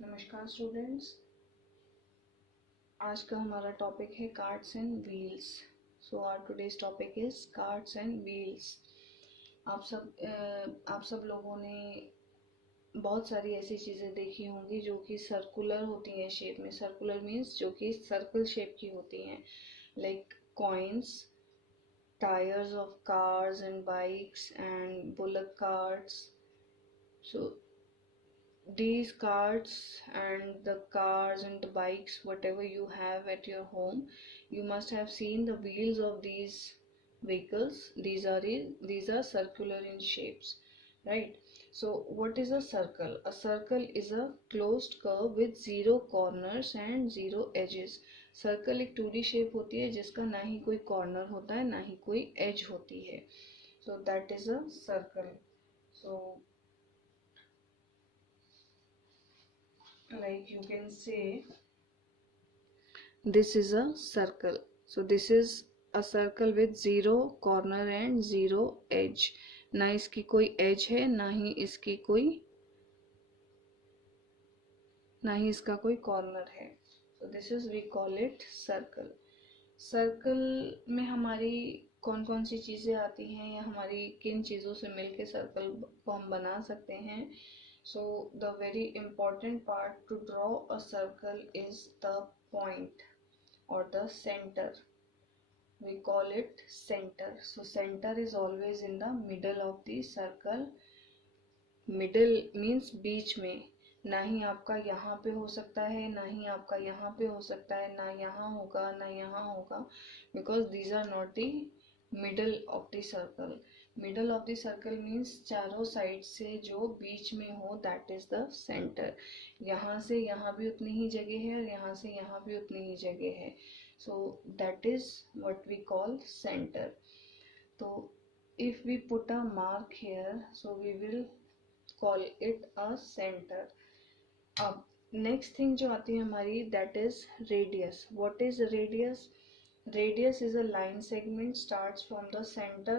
नमस्कार स्टूडेंट्स, आज का हमारा टॉपिक है carts and wheels. So our today's topic is carts and wheels. आप सब लोगों ने बहुत सारी ऐसी चीज़ें देखी होंगी जो कि सर्कुलर होती हैं शेप में। सर्कुलर मीन्स जो कि सर्कल शेप की होती हैं, like coins, tyres of cars and bikes and bullock carts. So these carts and the cars and the bikes, whatever you have at your home, you must have seen the wheels of these vehicles. These are circular in shapes, right? So what is a circle? A circle is a closed curve with zero corners and zero edges. Circle एक 2D shape होती है जिसका ना ही कोई corner होता है ना ही कोई एज होती है. So that is a circle. So like you can say this is a circle. So this is a circle with zero corner and zero edge. ना इसकी कोई edge है ना ही इसका कोई corner है. So this is we call it circle. Circle में हमारी कौन कौन सी चीज़ें आती हैं या हमारी किन चीज़ों से मिलके सर्कल को हम बना सकते हैं. So the very important part to draw a circle is the point or the center. We call it center. So center is always in the middle of the circle. Middle means बीच में. ना ही आपका यहाँ पे हो सकता है ना ही आपका यहाँ पे हो सकता है, ना यहाँ होगा ना यहाँ होगा, because these are not the middle of the circle. Middle of the circle means चारों साइड से जो बीच में हो, दैट इज द सेंटर. यहाँ से यहाँ भी उतनी ही जगह है और यहाँ से यहाँ भी उतनी ही जगह है. So that is what we call centre. तो if we put a mark here, so we will call it a centre. अब नेक्स्ट थिंग जो आती है हमारी, that is radius. What is radius? Radius is a line segment starts from the center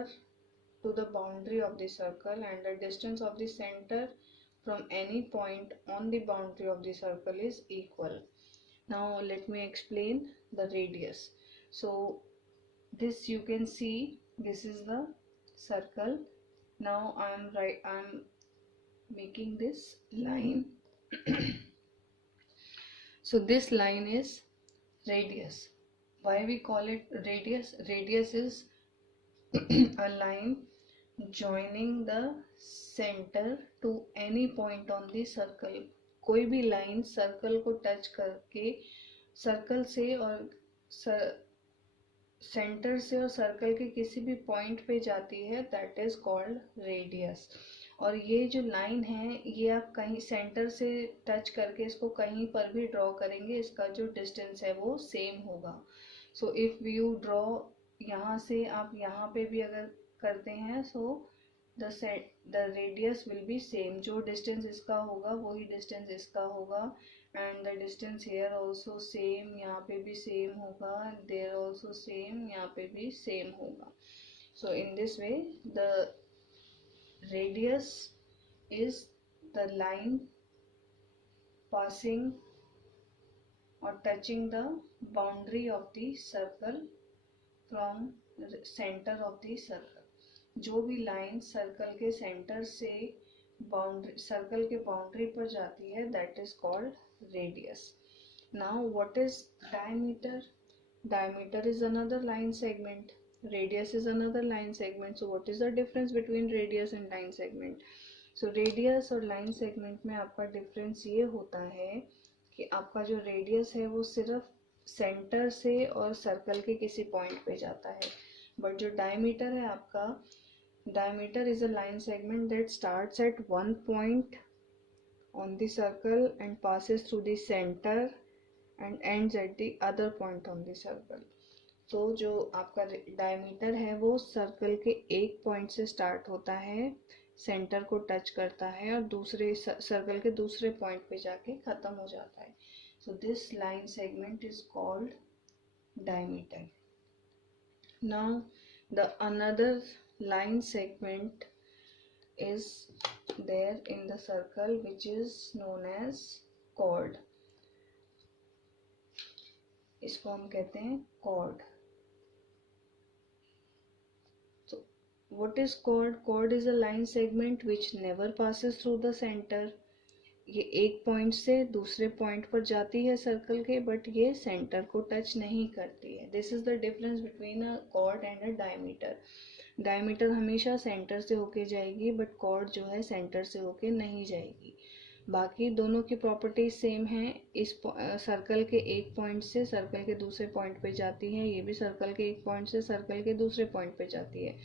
to the boundary of the circle, and the distance of the center from any point on the boundary of the circle is equal. Now let me explain the radius. So this you can see, this is the circle. Now I'm making this line. So this line is radius. Why we call it radius? Radius is a line joining the center to any point on the circle. कोई भी line circle को touch करके circle से और centre से और circle के किसी भी पॉइंट पे जाती है, दैट इज कॉल्ड रेडियस. और ये जो लाइन है ये आप कहीं सेंटर से टच करके इसको कहीं पर भी ड्रॉ करेंगे, इसका जो डिस्टेंस है वो सेम होगा. सो इफ यू ड्रॉ यहाँ से आप यहाँ पे भी अगर करते हैं, so the radius will be same. जो डिस्टेंस इसका होगा वही डिस्टेंस इसका होगा, and the distance here also same. यहाँ पे भी सेम होगा, देयर ऑल्सो सेम, यहाँ पे भी सेम होगा. So in this way the radius is the line passing or touching the boundary of the circle from center of the circle. जो भी लाइन सर्कल के सेंटर से बाउंड्री सर्कल के boundary पर जाती है, that is called radius. Now what is diameter? Diameter is another line segment. Radius is another line segment. So what is the difference between radius and line segment? So radius और line segment में आपका difference ये होता है कि आपका जो radius है वो सिर्फ center से और circle के किसी point पे जाता है, but जो diameter है आपका, diameter is a line segment that starts at one point on the circle and passes through the center and ends at the other point on the circle. तो जो आपका डायमीटर है वो सर्कल के एक पॉइंट से स्टार्ट होता है, सेंटर को टच करता है और दूसरे सर्कल के दूसरे पॉइंट पे जाके खत्म हो जाता है. So this line segment is called diameter. Now the another line segment is there in the circle which is known as chord, इसको हम कहते हैं कॉर्ड। तो what is chord? Chord is a line segment which never passes through the centre. ये एक point से दूसरे point पर जाती है सर्कल के, बट ये सेंटर को टच नहीं करती है। This is the difference between a cord and a diameter. Diameter हमेशा सेंटर से होके जाएगी, बट कॉर्ड जो है सेंटर से होके नहीं जाएगी। बाकी दोनों की प्रॉपर्टीज सेम है। इस सर्कल के एक पॉइंट से सर्कल के दूसरे पॉइंट पे जाती है, ये भी सर्कल के एक पॉइंट से सर्कल के दूसरे पॉइंट पे जाती है,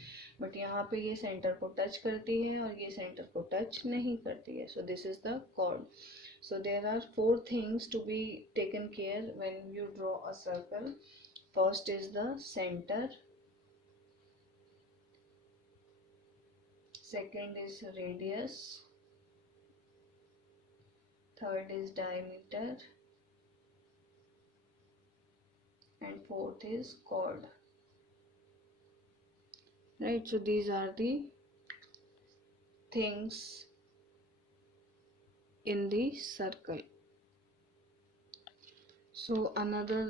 बट यहाँ पे ये सेंटर को टच करती है और ये सेंटर को टच नहीं करती है। So this is the chord. So there are four things to be taken care when you draw a circle. First is the center, second is radius, third is diameter, and fourth is chord. Right, so these are the things in the circle. So another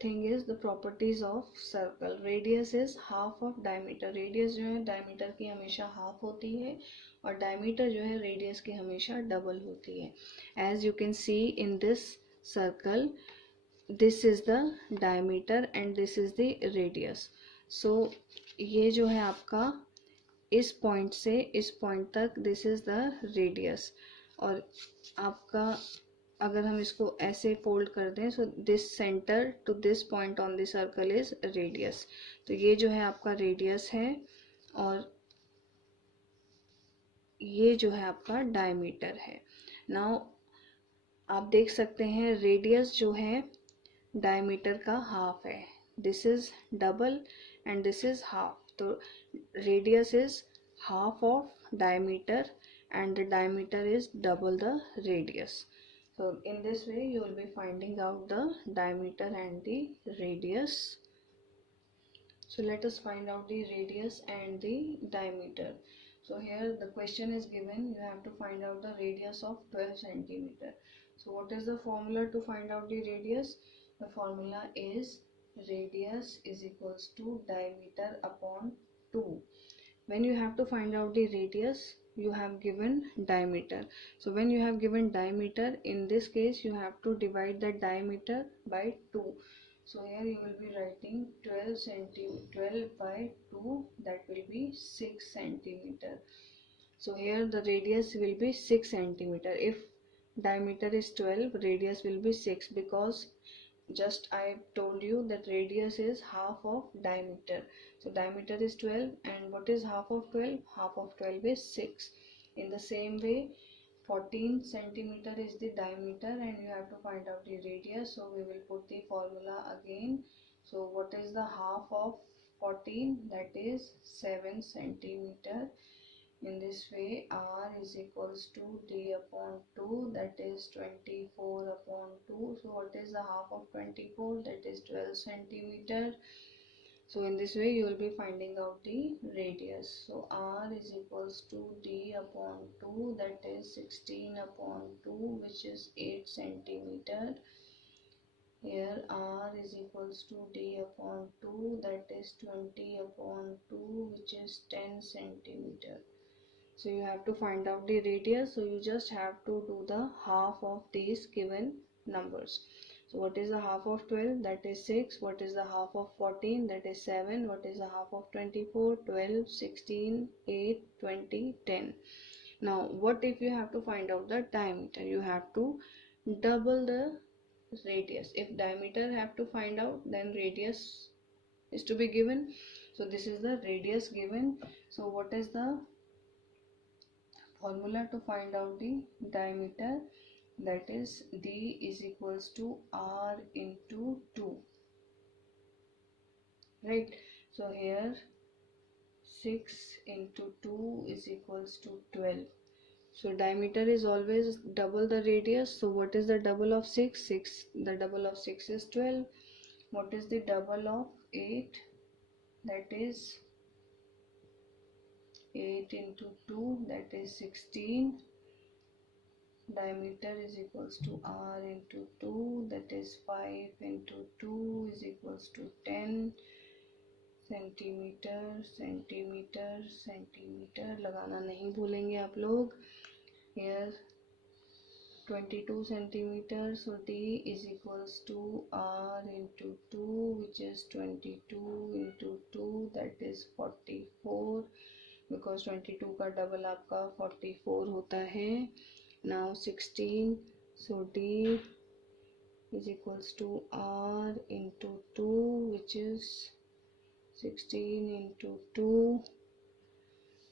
thing is the properties of circle. Radius is half of diameter. Radius जो है diameter की हमेशा half होती है, और diameter जो है radius की हमेशा double होती है। As you can see in this circle, this is the diameter and this is the radius. So ये जो है आपका इस पॉइंट से इस पॉइंट तक दिस इज द रेडियस, और आपका अगर हम इसको ऐसे फोल्ड कर दें, so this centre to this point on the circle is radius. तो ये जो है आपका रेडियस है, और ये जो है आपका डायमीटर है। नाउ आप देख सकते हैं रेडियस जो है डायमीटर का हाफ है। This is double and this is half. तो radius is half of diameter and the diameter is double the radius. So in this way you will be finding out the diameter and the radius. So let us find out the radius and the diameter. So here the question is given, you have to find out the radius of 12 centimeter. So what is the formula to find out the radius? The formula is radius is equals to diameter upon 2. When you have to find out the radius, you have given diameter. So when you have given diameter, in this case you have to divide the diameter by 2. So here you will be writing 12 by 2, that will be 6 centimeter. So here the radius will be 6 centimeter. If diameter is 12, radius will be 6, because just I told you that radius is half of diameter. So diameter is 12, and what is half of 12? Half of 12 is 6. In the same way, 14 centimeter is the diameter and you have to find out the radius. So we will put the formula again. So what is the half of 14? That is 7 centimeter. In this way, r is equals to d upon 2, that is 24 upon 2. So what is the half of 24? That is 12 centimeter. So in this way you will be finding out the radius. So r is equals to d upon 2, that is 16 upon 2, which is 8 centimeter. Here r is equals to d upon 2, that is 20 upon 2, which is 10 centimeter. So you have to find out the radius, so you just have to do the half of these given numbers. So what is the half of 12? That is 6. What is the half of 14? That is 7. What is the half of 24? 12, 16, 8, 20, 10. Now what if you have to find out the diameter? You have to double the radius. If diameter have to find out, then radius is to be given. So this is the radius given. So what is the formula to find out the diameter? That is d is equals to r into 2, right? So here 6 into 2 is equals to 12. So diameter is always double the radius. So what is the double of 6? 6. The double of 6 is 12. What is the double of 8? That is 8 into 2, that is 16. diameter is equals to r into 2, that is 5 into 2 is equals to 10 centimetre centimetre centimetre लगाना नहीं भूलेंगे आप लोग. Here 22 centimeter, so D is equals to R into 2, which is 22 into 2, that is 44, because 22 का double आपका 44 होता है. Now 16, so D is equals to R into 2, which is 16 into 2,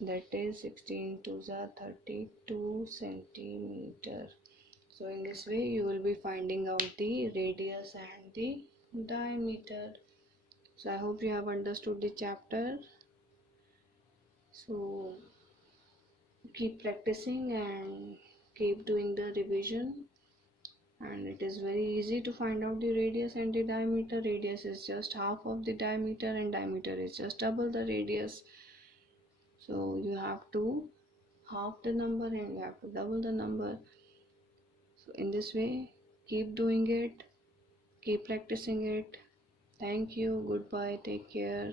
that is 16 to the 32 centimeter. So in this way you will be finding out the radius and the diameter. So I hope you have understood the chapter. So keep practicing and keep doing the revision, and it is very easy to find out the radius and the diameter. Radius is just half of the diameter and diameter is just double the radius. So you have to half the number and you have to double the number. So in this way, keep doing it, keep practicing it. Thank you, goodbye, take care.